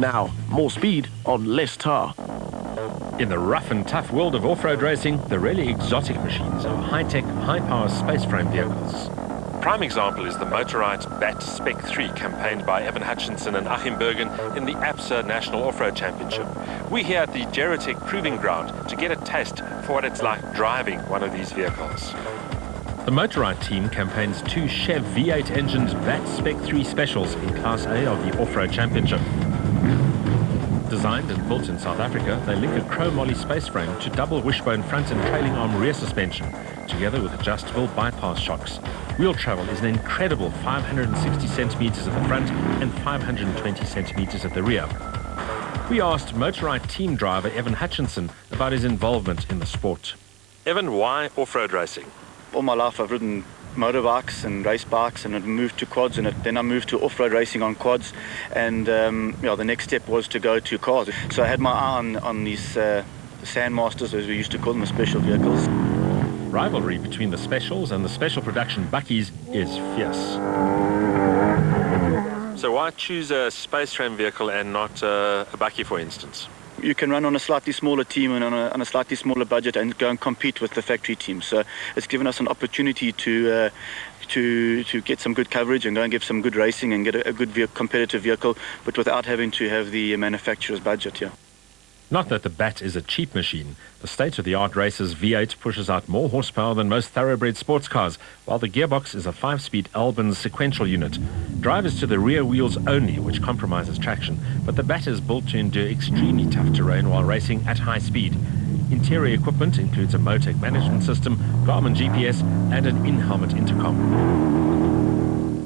Now, more speed on less tar. In the rough and tough world of off-road racing, the really exotic machines are high-tech, high-power space frame vehicles. Prime example is the motorized BAT Spec 3 campaigned by Evan Hutshison and Achim Bergen in the APSA National Off-Road Championship. We're here at the Geratech Proving Ground to get a taste for what it's like driving one of these vehicles. The Motorride team campaigns two Chev V8 engined BAT Spec 3 specials in Class A of the Off-Road Championship. Designed and built in South Africa, they link a chromoly space frame to double wishbone front and trailing arm rear suspension, together with adjustable bypass shocks. Wheel travel is an incredible 560 centimeters at the front and 520 centimeters at the rear. We asked Motorride team driver Evan Hutshison about his involvement in the sport. Evan, why off-road racing? All my life I've ridden motorbikes and race bikes, and I moved to quads, and then I moved to off-road racing on quads, and the next step was to go to cars. So I had my eye on these Sandmasters, as we used to call them, the special vehicles. Rivalry between the specials and the special production buckies is fierce. So why choose a space frame vehicle and not a bucky, for instance? You can run on a slightly smaller team and on a slightly smaller budget and go and compete with the factory team. So it's given us an opportunity to get some good coverage and go and give some good racing and get a good competitive vehicle, but without having to have the manufacturer's budget. Yeah. Not that the BAT is a cheap machine. The state-of-the-art racer's V8 pushes out more horsepower than most thoroughbred sports cars, while the gearbox is a 5-speed Albin's sequential unit. Drive is to the rear wheels only, which compromises traction, but the BAT is built to endure extremely tough terrain while racing at high speed. Interior equipment includes a Motec management system, Garmin GPS, and an in-helmet intercom.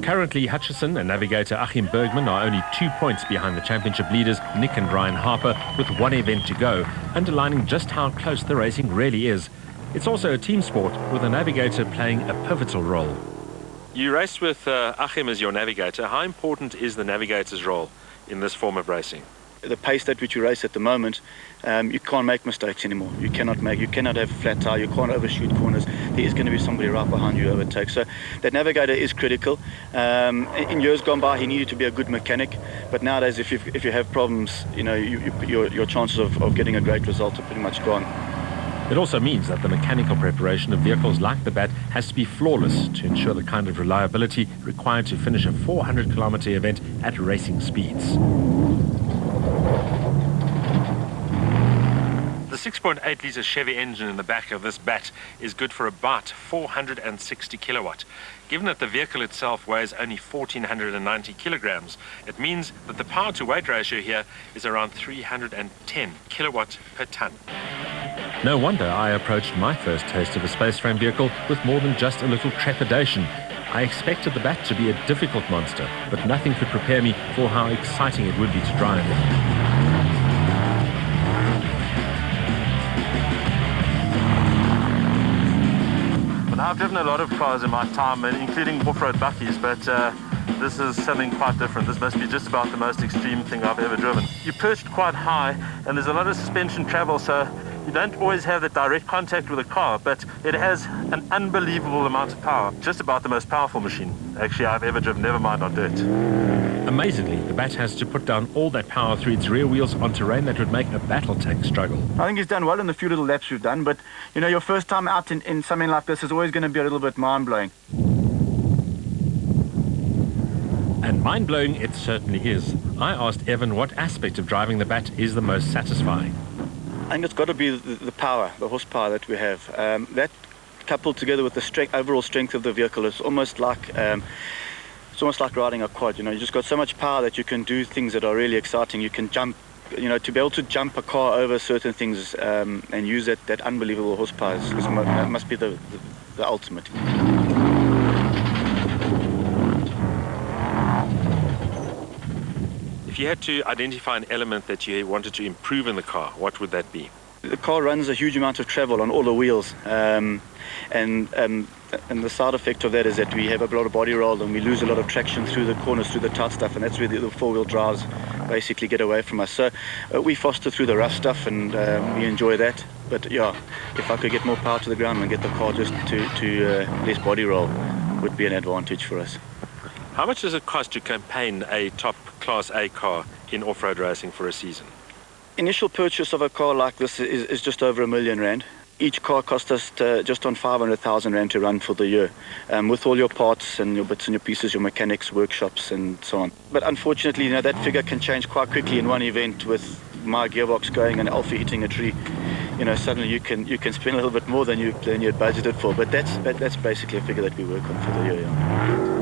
Currently, Hutshison and navigator Achim Bergman are only 2 points behind the championship leaders Nick and Ryan Harper, with one event to go, underlining just how close the racing really is. It's also a team sport, with the navigator playing a pivotal role. You race with Achim as your navigator. How important is the navigator's role in this form of racing? The pace at which you race at the moment, you can't make mistakes anymore. You cannot have a flat tire, you can't overshoot corners. There is going to be somebody right behind you overtake. So that navigator is critical. In years gone by, he needed to be a good mechanic, but nowadays, if you have problems, your chances of getting a great result are pretty much gone. It also means that the mechanical preparation of vehicles like the BAT has to be flawless to ensure the kind of reliability required to finish a 400-kilometer event at racing speeds. The 6.8-litre Chevy engine in the back of this BAT is good for about 460 kilowatt. Given that the vehicle itself weighs only 1,490 kilograms, it means that the power-to-weight ratio here is around 310 kilowatt per ton. No wonder I approached my first taste of a space frame vehicle with more than just a little trepidation. I expected the BAT to be a difficult monster, but nothing could prepare me for how exciting it would be to drive. I've driven a lot of cars in my time, including off-road buckies, but this is something quite different. This must be just about the most extreme thing I've ever driven. You're perched quite high, and there's a lot of suspension travel, so you don't always have the direct contact with the car, but it has an unbelievable amount of power. Just about the most powerful machine, actually, I've ever driven, never mind on dirt. Amazingly, the BAT has to put down all that power through its rear wheels on terrain that would make a battle tank struggle. I think he's done well in the few little laps we've done, but your first time out in something like this is always going to be a little bit mind-blowing. And mind-blowing it certainly is. I asked Evan what aspect of driving the BAT is the most satisfying. I think it's got to be the power, the horsepower that we have. That coupled together with the overall strength of the vehicle is almost like riding a quad. You just got so much power that you can do things that are really exciting. You can jump, to be able to jump a car over certain things and use that unbelievable horsepower must be the ultimate. If you had to identify an element that you wanted to improve in the car, what would that be? The car runs a huge amount of travel on all the wheels, and the side effect of that is that we have a lot of body roll and we lose a lot of traction through the corners, through the tight stuff, and that's where the four-wheel drives basically get away from us. So we foster through the rough stuff, and we enjoy that. But yeah, if I could get more power to the ground and get the car just to less body roll, would be an advantage for us. How much does it cost to campaign a top Class A car in off-road racing for a season? Initial purchase of a car like this is just over R1 million. Each car cost us just on 500,000 Rand to run for the year, with all your parts and your bits and your pieces, your mechanics, workshops and so on. But unfortunately, that figure can change quite quickly in one event. With my gearbox going and Alfie hitting a tree, suddenly you can spend a little bit more than you had budgeted for. But that's basically a figure that we work on for the year. Yeah.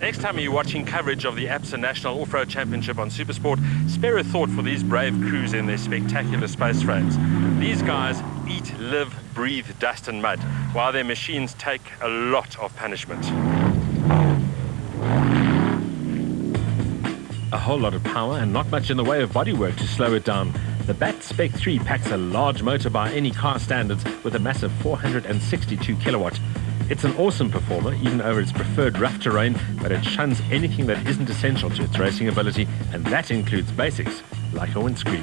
Next time you're watching coverage of the APSA National Off-Road Championship on Supersport, spare a thought for these brave crews in their spectacular space frames. These guys eat, live, breathe dust and mud, while their machines take a lot of punishment. A whole lot of power and not much in the way of bodywork to slow it down. The BAT Spec 3 packs a large motor by any car standards with a massive 462 kilowatt. It's an awesome performer, even over its preferred rough terrain, but it shuns anything that isn't essential to its racing ability, and that includes basics like a windscreen.